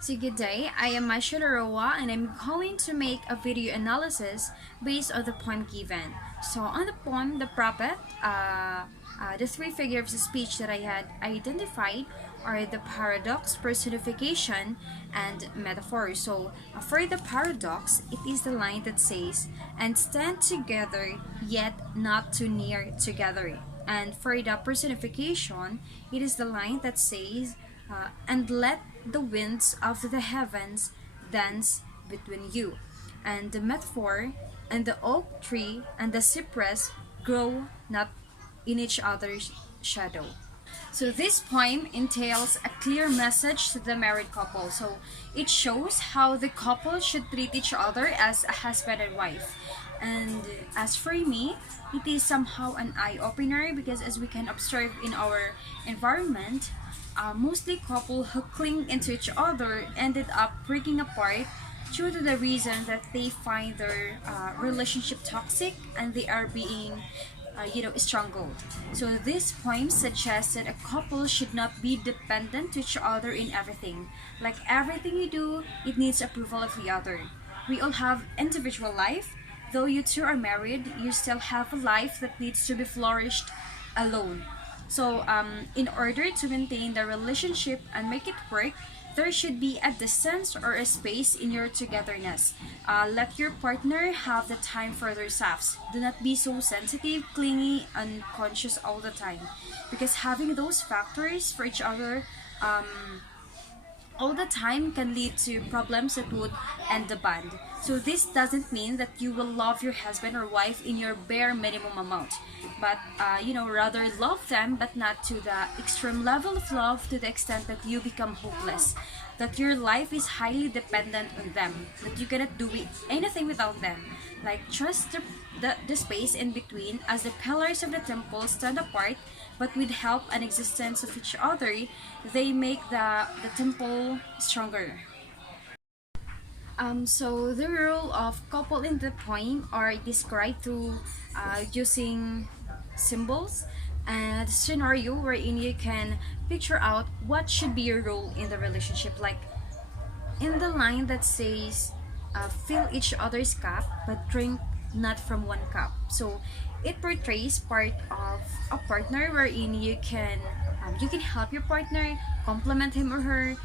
So good day, I am Masha Laroa and I'm going to make a video analysis based on the poem given. So on the poem, the prophet, the three figures of speech that I had identified are the paradox, personification, and metaphor. So for the paradox, it is the line that says, "And stand together, yet not too near together." And for the personification, it is the line that says, "And let the winds of the heavens dance between you." And the metaphor, "And the oak tree and the cypress grow not in each other's shadow." So this poem entails a clear message to the married couple. So it shows how the couple should treat each other as a husband and wife. And as for me, it is somehow an eye-opener because as we can observe in our environment, mostly couple who cling into each other ended up breaking apart due to the reason that they find their relationship toxic and they are being strangled. So this poem suggests that a couple should not be dependent to each other in everything. Like everything you do, it needs approval of the other. We all have individual life. Though you two are married, you still have a life that needs to be flourished alone. So, in order to maintain the relationship and make it work, there should be a distance or a space in your togetherness. Let your partner have the time for themselves. Do not be so sensitive, clingy, and conscious all the time. Because having those factors for each other all the time can lead to problems that would end the bond. So this doesn't mean that you will love your husband or wife in your bare minimum amount, but rather love them, but not to the extreme level of love to the extent that you become hopeless, that your life is highly dependent on them, that you cannot do anything without them. Like trust the space in between as the pillars of the temple stand apart, but with help and existence of each other, they make the temple stronger. So the role of couple in the poem are described through using symbols and scenario wherein you can picture out what should be your role in the relationship. Like in the line that says, "Fill each other's cup, but drink not from one cup." So it portrays part of a partner wherein you can help your partner, compliment him or her,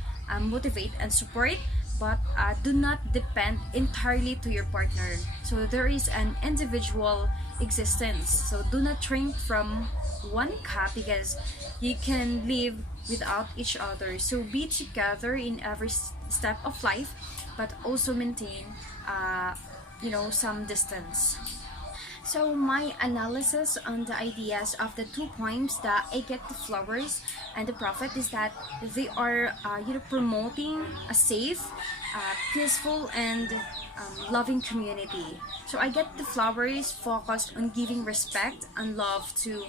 motivate and support, but do not depend entirely to your partner. So there is an individual existence. So do not drink from one cup because you can live without each other. So be together in every step of life, but also maintain, some distance. So my analysis on the ideas of the two poems, the "I Get the Flowers" and the "Prophet," is that they are, promoting a safe, peaceful, and loving community. So "I Get the Flowers" focused on giving respect and love to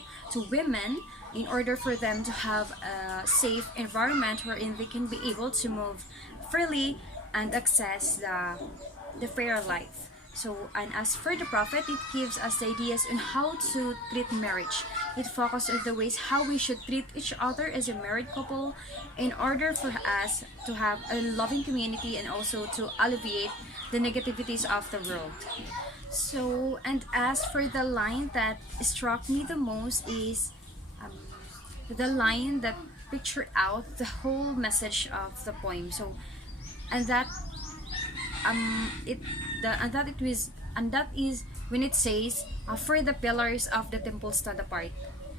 women in order for them to have a safe environment wherein they can be able to move freely and access the fair life. So, and as for the prophet, it gives us ideas on how to treat marriage. It focuses on the ways how we should treat each other as a married couple in order for us to have a loving community and also to alleviate the negativities of the world. So, and as for the line that struck me the most is the line that picture out the whole message of the poem. So, and that it the and that is when it says, "For the pillars of the temple stand apart."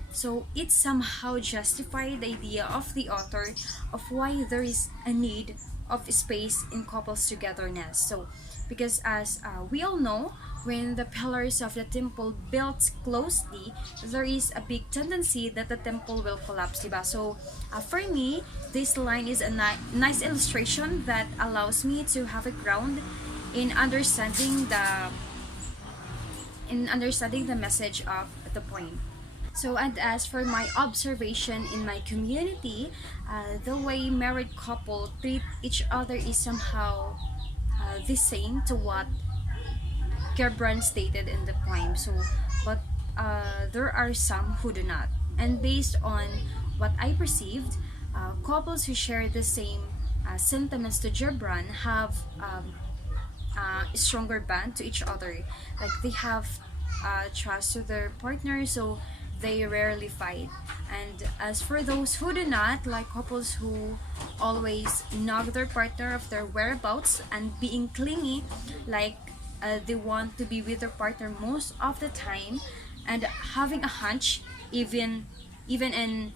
So it somehow justifies the idea of the author of why there is a need of space in couples togetherness. So because as we all know, when the pillars of the temple built closely, there is a big tendency that the temple will collapse, diba? So for me, this line is a nice illustration that allows me to have a ground in understanding the message of the poem. So, and as for my observation in my community, the way married couple treat each other is somehow the same to what Gerbrand stated in the poem. So, but there are some who do not. And based on what I perceived, couples who share the same sentiments to Gibran have a stronger bond to each other. Like they have trust to their partner, so they rarely fight. And as for those who do not, like couples who always knock their partner of their whereabouts and being clingy, like they want to be with their partner most of the time, and having a hunch, even in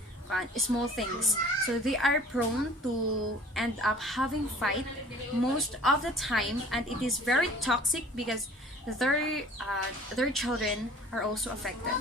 small things, so they are prone to end up having fight most of the time, and it is very toxic because their children are also affected.